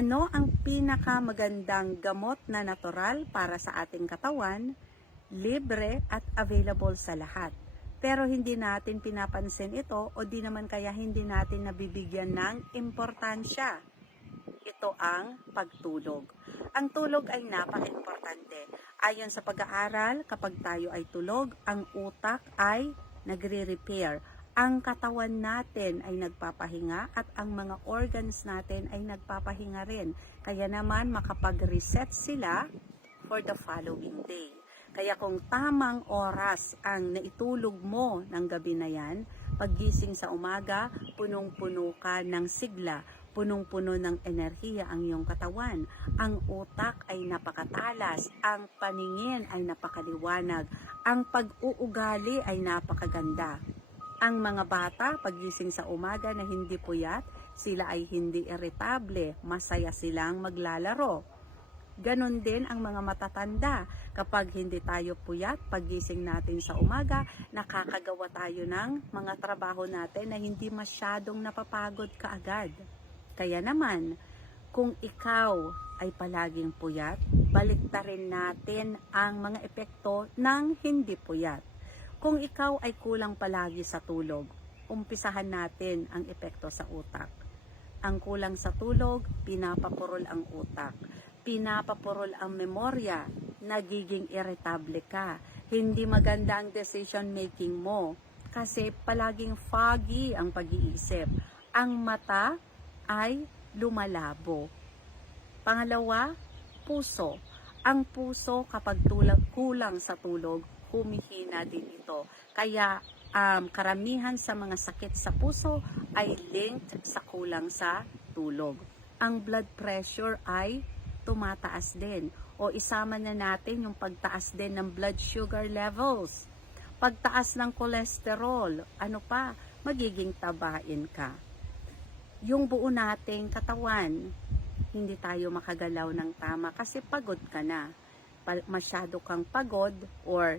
Ano ang pinakamagandang gamot na natural para sa ating katawan? Libre at available sa lahat. Pero hindi natin pinapansin ito o di naman kaya hindi natin nabibigyan ng importansya. Ito ang pagtulog. Ang tulog ay napaka-importante. Ayon sa pag-aaral, kapag tayo ay tulog, ang utak ay nagre-repair. Ang katawan natin ay nagpapahinga at ang mga organs natin ay nagpapahinga rin. Kaya naman makapag-reset sila for the following day. Kaya kung tamang oras ang naitulog mo ng gabi na yan, paggising sa umaga, punong-puno ka ng sigla, punong-puno ng enerhiya ang iyong katawan. Ang utak ay napakatalas, ang paningin ay napakaliwanag, ang pag-uugali ay napakaganda. Ang mga bata, pagising sa umaga na hindi puyat, sila ay hindi irritable, masaya silang maglalaro. Ganon din ang mga matatanda. Kapag hindi tayo puyat, pagising natin sa umaga, nakakagawa tayo ng mga trabaho natin na hindi masyadong napapagod kaagad. Kaya naman, kung ikaw ay palaging puyat, baliktarin natin ang mga epekto ng hindi puyat. Kung ikaw ay kulang palagi sa tulog, umpisahan natin ang epekto sa utak. Ang kulang sa tulog, pinapapurol ang utak. Pinapapurol ang memorya, nagiging irritable ka. Hindi maganda ang decision making mo kasi palaging foggy ang pag-iisip. Ang mata ay lumalabo. Pangalawa, puso. Ang puso kapag kulang sa tulog, humihina din ito. Kaya karamihan sa mga sakit sa puso ay linked sa kulang sa tulog. Ang blood pressure ay tumataas din. O isama na natin yung pagtaas din ng blood sugar levels. Pagtaas ng cholesterol, ano pa, magiging tabain ka. Yung buo nating katawan, hindi tayo makagalaw ng tama kasi pagod ka na. Masyado kang pagod or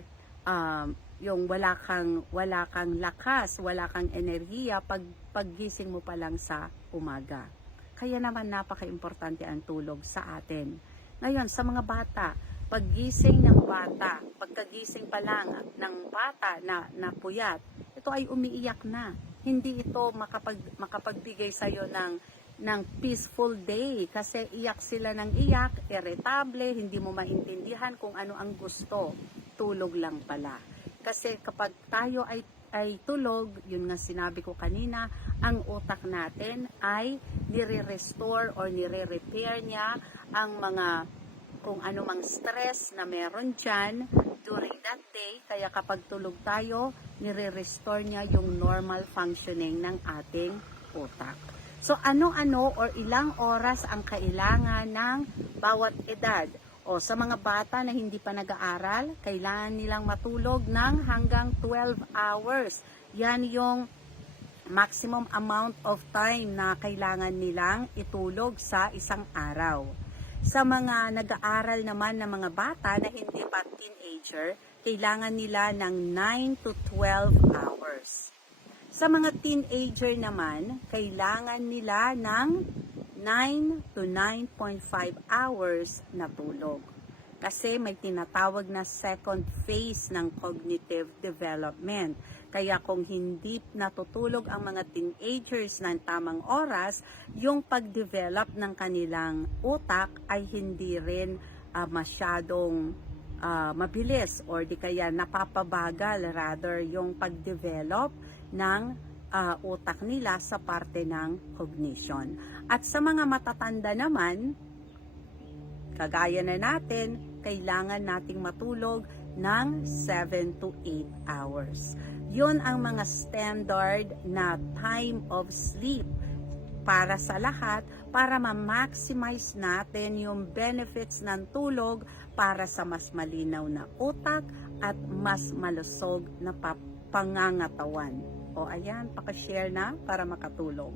yung wala kang lakas, wala kang enerhiya paggising mo pa lang sa umaga. Kaya naman napaka-importante ang tulog sa atin. Ngayon, sa mga bata, paggising ng bata, pagkagising pa lang ng bata na puyat, ito ay umiiyak na. Hindi ito makapagbigay sa'yo ng peaceful day kasi iyak sila ng iyak, irritable, hindi mo maintindihan kung ano ang gusto. Tulog lang pala. Kasi kapag tayo ay tulog, yun nga sinabi ko kanina, ang utak natin ay nire-restore or nire-repair niya ang mga kung ano mang stress na meron dyan during that day. Kaya kapag tulog tayo, nire-restore niya yung normal functioning ng ating utak. So ano-ano or ilang oras ang kailangan ng bawat edad? O sa mga bata na hindi pa nag-aaral, kailangan nilang matulog ng hanggang 12 hours. Yan yung maximum amount of time na kailangan nilang itulog sa isang araw. Sa mga nag-aaral naman na mga bata na hindi pa teenager, kailangan nila ng 9 to 12 hours. Sa mga teenager naman, kailangan nila ng 9 to 9.5 hours na tulog. Kasi may tinatawag na second phase ng cognitive development. Kaya kung hindi natutulog ang mga teenagers ng tamang oras, yung pag-develop ng kanilang utak ay hindi rin masyadong mabilis or di kaya napapabagal rather yung pag-develop ng utak nila sa parte ng cognition. At sa mga matatanda naman, kagaya na natin, kailangan nating matulog ng 7 to 8 hours. Yun ang mga standard na time of sleep para sa lahat, para ma-maximize natin yung benefits ng tulog para sa mas malinaw na utak at mas malusog na pangangatawan. O ayan, pakashare na para makatulong.